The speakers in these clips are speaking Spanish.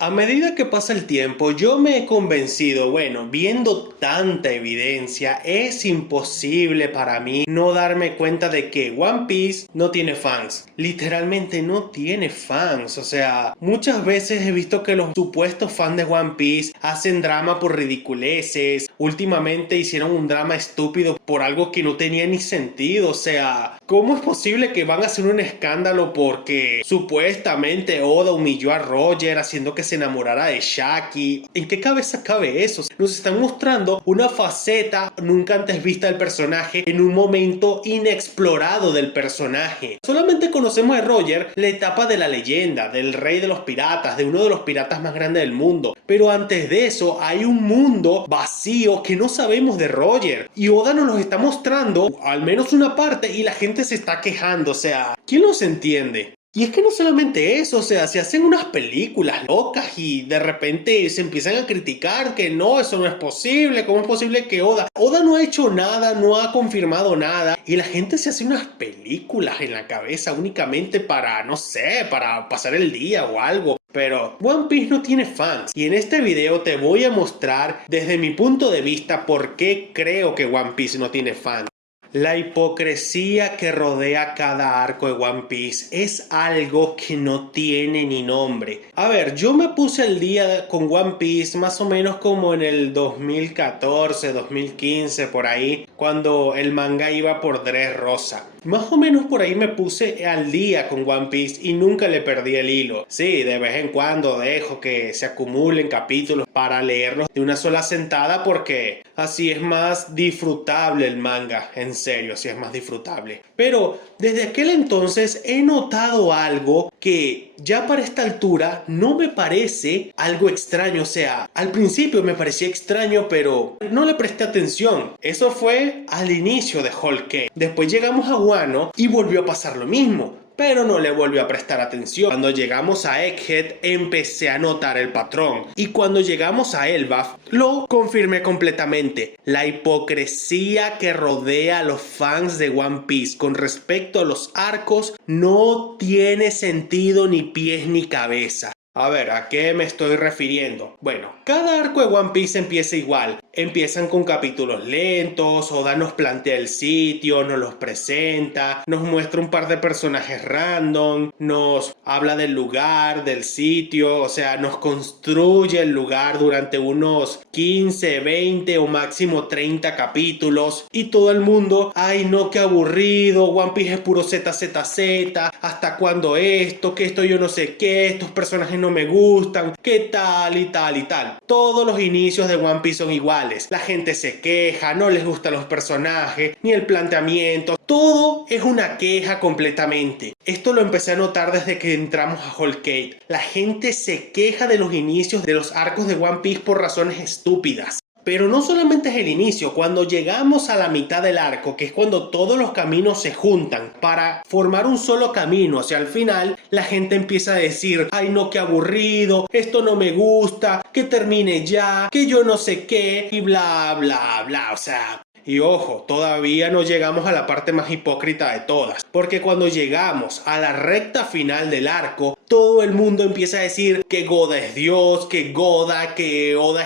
A medida que pasa el tiempo, yo me he convencido, bueno, viendo tanta evidencia, es imposible para mí no darme cuenta de que One Piece no tiene fans. Literalmente no tiene fans. O sea, muchas veces he visto que los supuestos fans de One Piece hacen drama por ridiculeces. Últimamente hicieron un drama estúpido por algo que no tenía ni sentido. O sea, ¿cómo es posible que van a hacer un escándalo porque supuestamente Oda humilló a Roger haciendo que se enamorara de Shaki? ¿En qué cabeza cabe eso? Nos están mostrando una faceta nunca antes vista del personaje en un momento inexplorado del personaje. Solamente conocemos de Roger la etapa de la leyenda, del rey de los piratas, de uno de los piratas más grandes del mundo. Pero antes de eso hay un mundo vacío que no sabemos de Roger. Y Oda nos lo está mostrando, al menos una parte, y la gente se está quejando. O sea, ¿quién los entiende? Y es que no solamente eso, o sea, se hacen unas películas locas y de repente se empiezan a criticar que no, eso no es posible, ¿cómo es posible que Oda no ha hecho nada, no ha confirmado nada? Y la gente se hace unas películas en la cabeza únicamente para, no sé, para pasar el día o algo. Pero One Piece no tiene fans y en este video te voy a mostrar desde mi punto de vista por qué creo que One Piece no tiene fans. La hipocresía que rodea cada arco de One Piece es algo que no tiene ni nombre. A ver, yo me puse al día con One Piece más o menos como en el 2014, 2015, por ahí, cuando el manga iba por Dressrosa. Más o menos por ahí me puse al día con One Piece y nunca le perdí el hilo. Sí, de vez en cuando dejo que se acumulen capítulos para leerlos de una sola sentada porque así es más disfrutable el manga. En serio, así es más disfrutable. Pero desde aquel entonces he notado algo que ya para esta altura no me parece algo extraño. O sea, al principio me parecía extraño, pero no le presté atención. Eso fue al inicio de Whole Cake. Después llegamos a Wano y volvió a pasar lo mismo, pero no le volvió a prestar atención. Cuando llegamos a Egghead empecé a notar el patrón y cuando llegamos a Elbaf lo confirmé completamente. La hipocresía que rodea a los fans de One Piece con respecto a los arcos no tiene sentido ni pies ni cabeza. A ver, ¿a qué me estoy refiriendo? Bueno, cada arco de One Piece empieza igual. Empiezan con capítulos lentos, Oda nos plantea el sitio, nos los presenta, nos muestra un par de personajes random, nos habla del lugar, del sitio, o sea, nos construye el lugar durante unos 15, 20 o máximo 30 capítulos y todo el mundo, ay no, qué aburrido, One Piece es puro ZZZ, ¿hasta cuándo esto? Que esto yo no sé qué, estos personajes no me gustan, qué tal y tal y tal. Todos los inicios de One Piece son iguales. La gente se queja, no les gustan los personajes, ni el planteamiento. Todo es una queja completamente. Esto lo empecé a notar desde que entramos a Whole Cake. La gente se queja de los inicios de los arcos de One Piece por razones estúpidas. Pero no solamente es el inicio, cuando llegamos a la mitad del arco, que es cuando todos los caminos se juntan para formar un solo camino hacia el final, la gente empieza a decir, ay no, qué aburrido, esto no me gusta, que termine ya, que yo no sé qué, y bla, bla, bla, o sea... Y ojo, todavía no llegamos a la parte más hipócrita de todas, porque cuando llegamos a la recta final del arco, todo el mundo empieza a decir que Oda es Dios, que Oda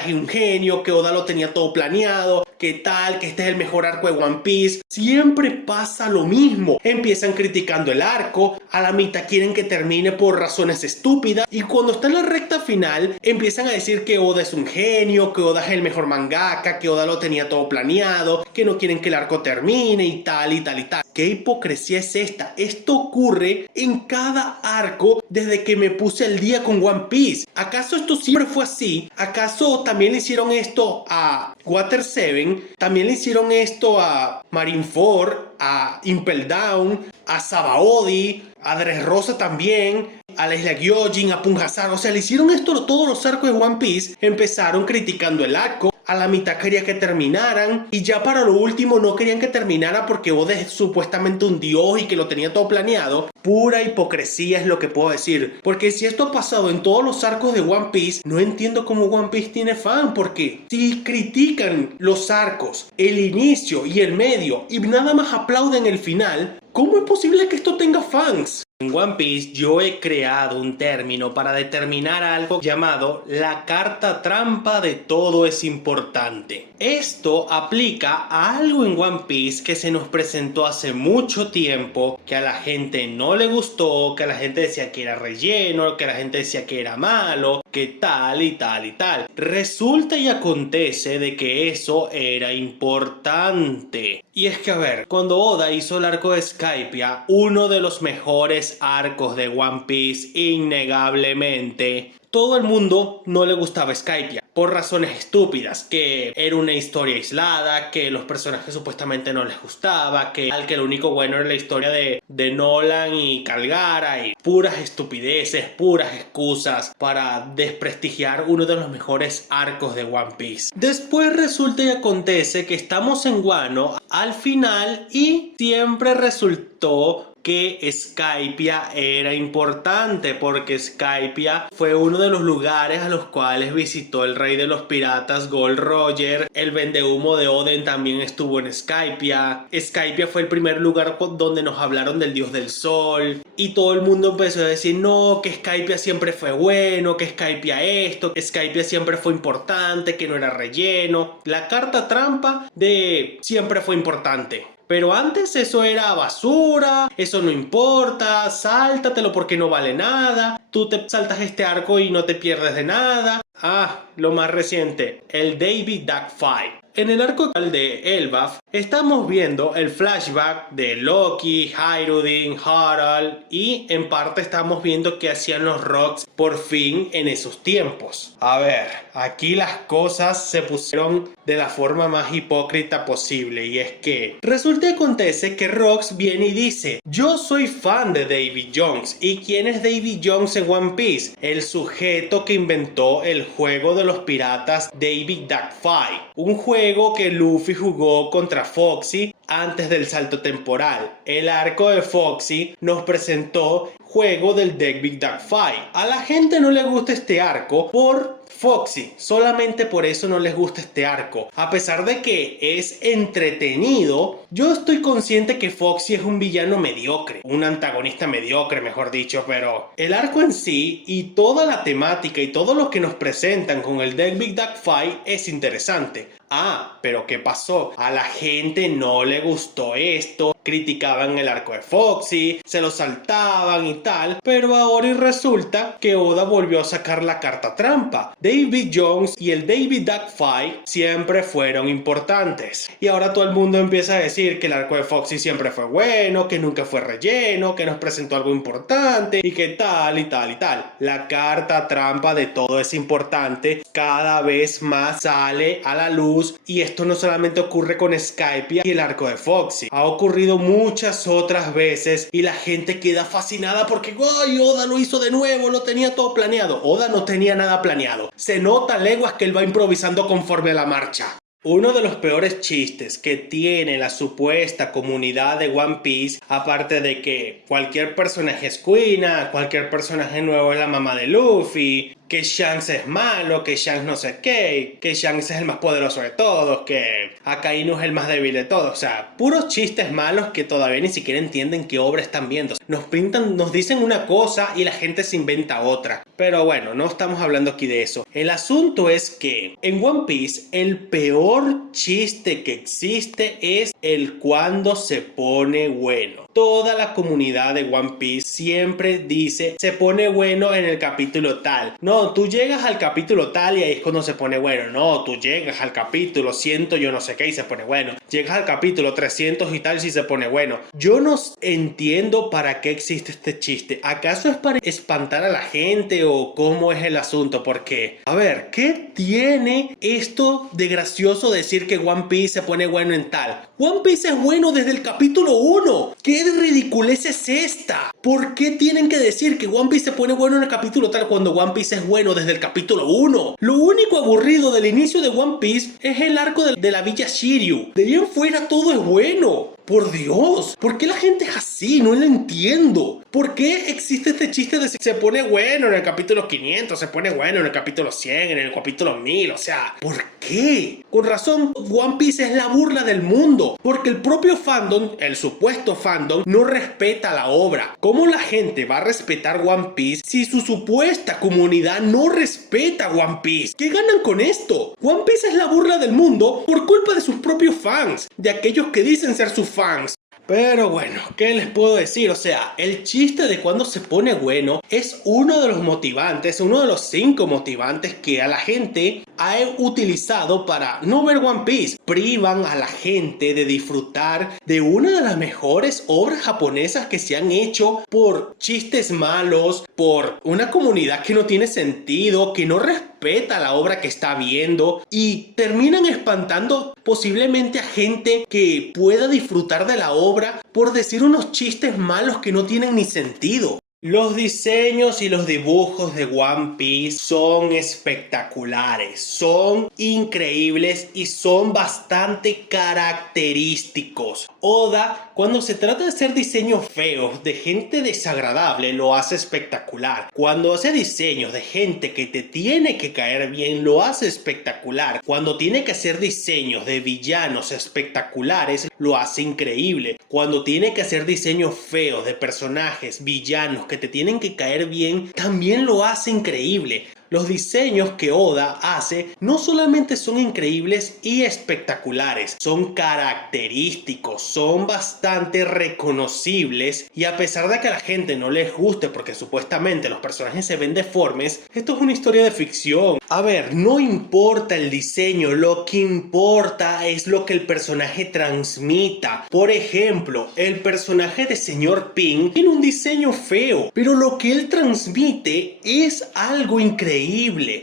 es un genio, que Oda lo tenía todo planeado, que tal, que este es el mejor arco de One Piece. Siempre pasa lo mismo. Empiezan criticando el arco, a la mitad quieren que termine por razones estúpidas y cuando está en la recta final empiezan a decir que Oda es un genio, que Oda es el mejor mangaka, que Oda lo tenía todo planeado, que no quieren que el arco termine y tal y tal y tal. ¿Qué hipocresía es esta? Esto ocurre en cada arco desde que me puse al día con One Piece. ¿Acaso esto siempre fue así? ¿Acaso también le hicieron esto a Water 7? ¿También le hicieron esto a Marineford, a Impel Down, a Sabaody, a Dressrosa también, a la Isla Gyojin, a Punjasar? O sea, le hicieron esto a todos los arcos de One Piece. Empezaron criticando el arco. A la mitad quería que terminaran y ya para lo último no querían que terminara porque Oda es supuestamente un dios y que lo tenía todo planeado. Pura hipocresía es lo que puedo decir, porque si esto ha pasado en todos los arcos de One Piece, no entiendo cómo One Piece tiene fan, porque si critican los arcos, el inicio y el medio y nada más aplauden el final, ¿cómo es posible que esto tenga fans? En One Piece yo he creado un término para determinar algo llamado la carta trampa de todo es importante. Esto aplica a algo en One Piece que se nos presentó hace mucho tiempo, que a la gente no le gustó, que a la gente decía que era relleno, que a la gente decía que era malo, que tal y tal y tal. Resulta y acontece de que eso era importante. Y es que a ver, cuando Oda hizo el arco de Skypiea, uno de los mejores arcos de One Piece, innegablemente, todo el mundo no le gustaba Skypiea por razones estúpidas, que era una historia aislada, que los personajes supuestamente no les gustaba, que lo único bueno era la historia de Nolan y Calgara, y puras estupideces, puras excusas para desprestigiar uno de los mejores arcos de One Piece. Después resulta y acontece que estamos en Wano al final y siempre resultó que Skypiea era importante, porque Skypiea fue uno de los lugares a los cuales visitó el rey de los piratas, Gold Roger. El vendehumo de Oden también estuvo en Skypiea. Skypiea fue el primer lugar donde nos hablaron del dios del sol, y todo el mundo empezó a decir no, que Skypiea siempre fue bueno, que Skypiea esto, que Skypiea siempre fue importante, que no era relleno. La carta trampa de siempre fue importante. Pero antes eso era basura, eso no importa, sáltatelo porque no vale nada, tú te saltas este arco y no te pierdes de nada. Ah, lo más reciente, el David Duck Fight. En el arco de Elbaf estamos viendo el flashback de Loki, Hyrule, Harald, y en parte estamos viendo qué hacían los Rocks por fin en esos tiempos. A ver, aquí las cosas se pusieron de la forma más hipócrita posible, y es que resulta y acontece que Rocks viene y dice: yo soy fan de Davy Jones. ¿Y quién es Davy Jones en One Piece? El sujeto que inventó el juego de los piratas David Duck Fight, un juego que Luffy jugó contra Foxy antes del salto temporal. El arco de Foxy nos presentó juego del David Duck Fight. A la gente no le gusta este arco por Foxy, solamente por eso no les gusta este arco. A pesar de que es entretenido, yo estoy consciente que Foxy es un villano mediocre, un antagonista mediocre, mejor dicho, pero el arco en sí y toda la temática y todo lo que nos presentan con el David Duck Fight es interesante. Ah, pero ¿qué pasó? A la gente no le gustó esto, criticaban el arco de Foxy, se lo saltaban y tal, pero ahora y resulta que Oda volvió a sacar la carta trampa. Davy Jones y el David Duck Fight siempre fueron importantes. Y ahora todo el mundo empieza a decir que el arco de Foxy siempre fue bueno, que nunca fue relleno, que nos presentó algo importante y que tal y tal y tal. La carta trampa de todo es importante cada vez más sale a la luz. Y esto no solamente ocurre con Skypiea y el arco de Foxy, ha ocurrido muchas otras veces y la gente queda fascinada porque ¡ay! Oda lo hizo de nuevo, lo tenía todo planeado. Oda no tenía nada planeado, se nota a leguas que él va improvisando conforme a la marcha. Uno de los peores chistes que tiene la supuesta comunidad de One Piece, aparte de que cualquier personaje es Kuina, cualquier personaje nuevo es la mamá de Luffy, que Shanks es malo, que Shanks no sé qué, que Shanks es el más poderoso de todos, que Akainu es el más débil de todos. O sea, puros chistes malos que todavía ni siquiera entienden qué obra están viendo. Nos pintan, nos dicen una cosa y la gente se inventa otra. Pero bueno, no estamos hablando aquí de eso. El asunto es que en One Piece el peor chiste que existe es el cuando se pone bueno. Toda la comunidad de One Piece siempre dice se pone bueno en el capítulo tal. No, tú llegas al capítulo tal y ahí es cuando se pone bueno. No, tú llegas al capítulo 100 yo no sé qué y se pone bueno. Llegas al capítulo 300 y tal y se pone bueno. Yo no entiendo para qué existe este chiste. ¿Acaso es para espantar a la gente o cómo es el asunto? Porque, a ver, ¿qué tiene esto de gracioso decir que One Piece se pone bueno en tal? One Piece es bueno desde el capítulo 1. ¿Qué ridiculez es esta? ¿Por qué tienen que decir que One Piece se pone bueno en el capítulo tal cuando One Piece es bueno desde el capítulo 1? Lo único aburrido del inicio de One Piece es el arco de la Villa Shiryu. De ahí en fuera todo es bueno. Por Dios, ¿por qué la gente es así? No lo entiendo. ¿Por qué existe este chiste de se pone bueno en el capítulo 500, se pone bueno en el capítulo 100, en el capítulo 1000? O sea, ¿por qué? Con razón, One Piece es la burla del mundo. Porque el propio fandom, el supuesto fandom, no respeta la obra. ¿Cómo la gente va a respetar One Piece si su supuesta comunidad no respeta One Piece? ¿Qué ganan con esto? One Piece es la burla del mundo por culpa de sus propios fans, de aquellos que dicen ser sus fans. Pero bueno, ¿qué les puedo decir? O sea, el chiste de cuando se pone bueno es uno de los motivantes, uno de los 5 motivantes que a la gente ha utilizado para no ver One Piece. Privan a la gente de disfrutar de una de las mejores obras japonesas que se han hecho por chistes malos, por una comunidad que no tiene sentido, que no respeta la obra que está viendo, y terminan espantando posiblemente a gente que pueda disfrutar de la obra por decir unos chistes malos que no tienen ni sentido. Los diseños y los dibujos de One Piece son espectaculares, son increíbles y son bastante característicos. Oda, cuando se trata de hacer diseños feos de gente desagradable, lo hace espectacular. Cuando hace diseños de gente que te tiene que caer bien, lo hace espectacular. Cuando tiene que hacer diseños de villanos espectaculares, lo hace increíble. Cuando tiene que hacer diseños feos de personajes, villanos que te tienen que caer bien, también lo hace increíble. Los diseños que Oda hace no solamente son increíbles y espectaculares, son característicos, son bastante reconocibles, y a pesar de que a la gente no les guste porque supuestamente los personajes se ven deformes, esto es una historia de ficción. A ver, no importa el diseño, lo que importa es lo que el personaje transmita. Por ejemplo, el personaje de Señor Pink tiene un diseño feo, pero lo que él transmite es algo increíble.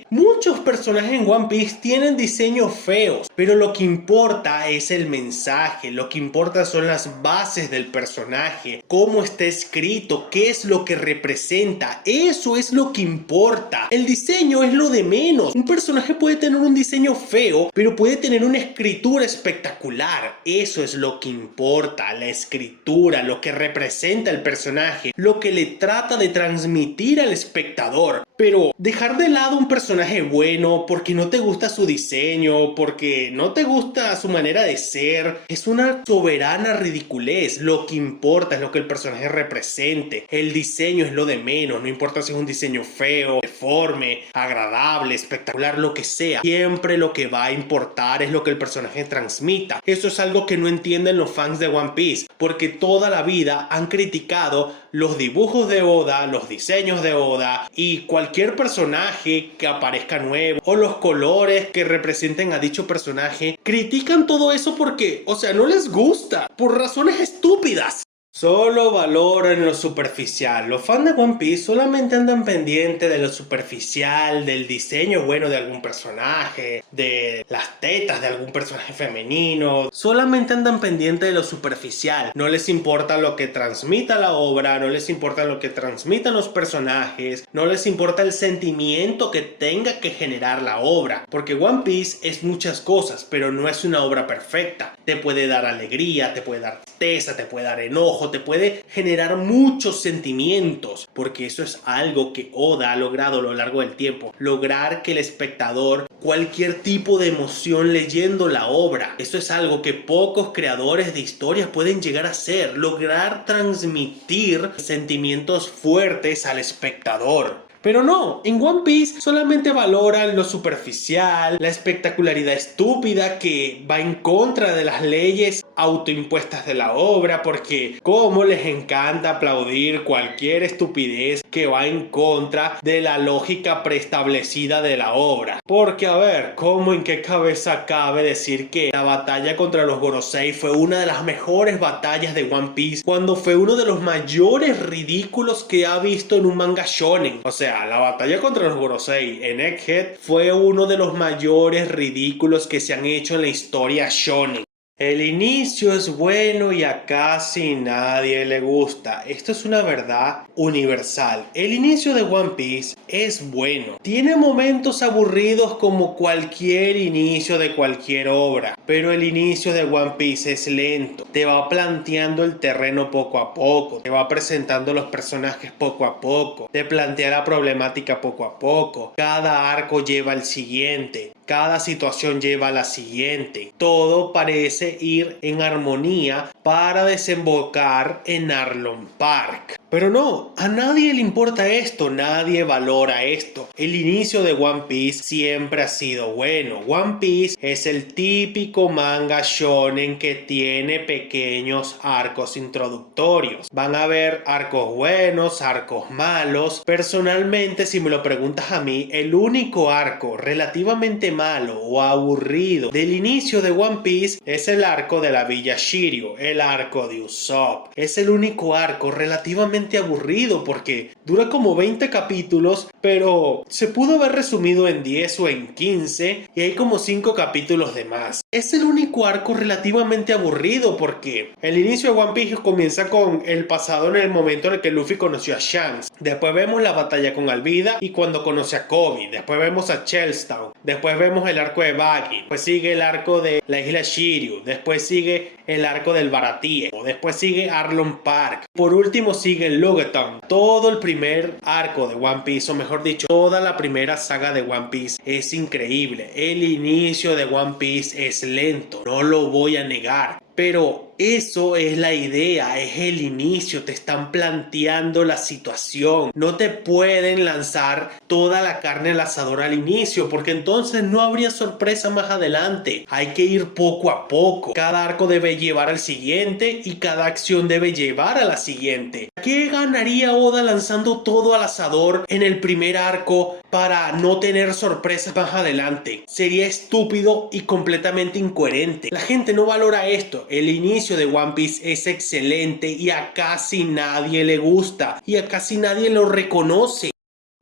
Muchos personajes en One Piece tienen diseños feos, pero lo que importa es el mensaje, lo que importa son las bases del personaje, cómo está escrito, qué es lo que representa. Eso es lo que importa. El diseño es lo de menos. Un personaje puede tener un diseño feo, pero puede tener una escritura espectacular. Eso es lo que importa, la escritura, lo que representa el personaje, lo que le trata de transmitir al espectador. Pero dejar de lado un personaje bueno porque no te gusta su diseño, porque no te gusta su manera de ser, es una soberana ridiculez. Lo que importa es lo que el personaje represente. El diseño es lo de menos, no importa si es un diseño feo, deforme, agradable, espectacular, lo que sea. Siempre lo que va a importar es lo que el personaje transmita. Eso es algo que no entienden los fans de One Piece, porque toda la vida han criticado los dibujos de Oda, los diseños de Oda y cualquier personaje que aparezca nuevo o los colores que representen a dicho personaje. Critican todo eso porque, o sea, no les gusta por razones estúpidas. Solo valoran lo superficial. Los fans de One Piece solamente andan pendientes de lo superficial, del diseño bueno de algún personaje, de las tetas de algún personaje femenino. Solamente andan pendientes de lo superficial. No les importa lo que transmita la obra, no les importa lo que transmitan los personajes, no les importa el sentimiento que tenga que generar la obra. Porque One Piece es muchas cosas, pero no es una obra perfecta. Te puede dar alegría, te puede dar tristeza, te puede dar enojo, te puede generar muchos sentimientos, porque eso es algo que Oda ha logrado a lo largo del tiempo, lograr que el espectador cualquier tipo de emoción leyendo la obra. Eso es algo que pocos creadores de historias pueden llegar a hacer, lograr transmitir sentimientos fuertes al espectador. Pero no, en One Piece solamente valoran lo superficial, la espectacularidad estúpida que va en contra de las leyes autoimpuestas de la obra, porque como les encanta aplaudir cualquier estupidez que va en contra de la lógica preestablecida de la obra. Porque a ver, ¿cómo en qué cabeza cabe decir que la batalla contra los Gorosei fue una de las mejores batallas de One Piece cuando fue uno de los mayores ridículos que ha visto en un manga shonen? O sea, la batalla contra los Gorosei en Egghead fue uno de los mayores ridículos que se han hecho en la historia shonen. El inicio es bueno y a casi nadie le gusta. Esto es una verdad universal. El inicio de One Piece es bueno. Tiene momentos aburridos como cualquier inicio de cualquier obra. Pero el inicio de One Piece es lento. Te va planteando el terreno poco a poco. Te va presentando los personajes poco a poco. Te plantea la problemática poco a poco. Cada arco lleva al siguiente. Cada situación lleva a la siguiente. Todo parece ir en armonía para desembocar en Arlong Park. Pero no, a nadie le importa esto, nadie valora esto. El inicio de One Piece siempre ha sido bueno. One Piece es el típico manga shonen que tiene pequeños arcos introductorios. Van a haber arcos buenos, arcos malos. Personalmente, si me lo preguntas a mí, el único arco relativamente malo o aburrido del inicio de One Piece es el arco de la Villa Shiryu, el arco de Usopp. Es el único arco relativamente aburrido porque dura como 20 capítulos, pero se pudo haber resumido en 10 o en 15 y hay como 5 capítulos de más. Es el único arco relativamente aburrido porque el inicio de One Piece comienza con el pasado en el momento en el que Luffy conoció a Shanks. Después vemos la batalla con Alvida y cuando conoce a Kobe. Después vemos a Chelstown. Después vemos el arco de Buggy. Después sigue el arco de la isla Shiryu. Después sigue el arco del Baratie. Después sigue Arlong Park. Por último sigue el Logoton. Todo el primer arco de One Piece, o mejor dicho, toda la primera saga de One Piece es increíble. El inicio de One Piece es lento, no lo voy a negar. Pero eso es la idea, es el inicio, te están planteando la situación. No te pueden lanzar toda la carne al asador al inicio, porque entonces no habría sorpresa más adelante. Hay que ir poco a poco. Cada arco debe llevar al siguiente y cada acción debe llevar a la siguiente. ¿Qué ganaría Oda lanzando todo al asador en el primer arco para no tener sorpresas más adelante? Sería estúpido y completamente incoherente. La gente no valora esto. El inicio de One Piece es excelente y a casi nadie le gusta y a casi nadie lo reconoce.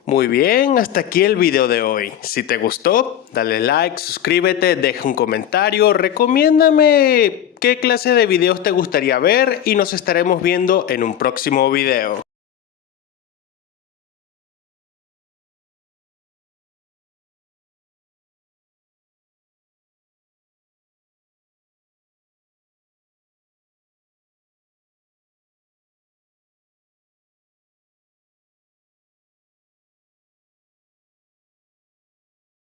Muy bien, hasta aquí el video de hoy. Si te gustó, dale like, suscríbete, deja un comentario, recomiéndame qué clase de videos te gustaría ver y nos estaremos viendo en un próximo video.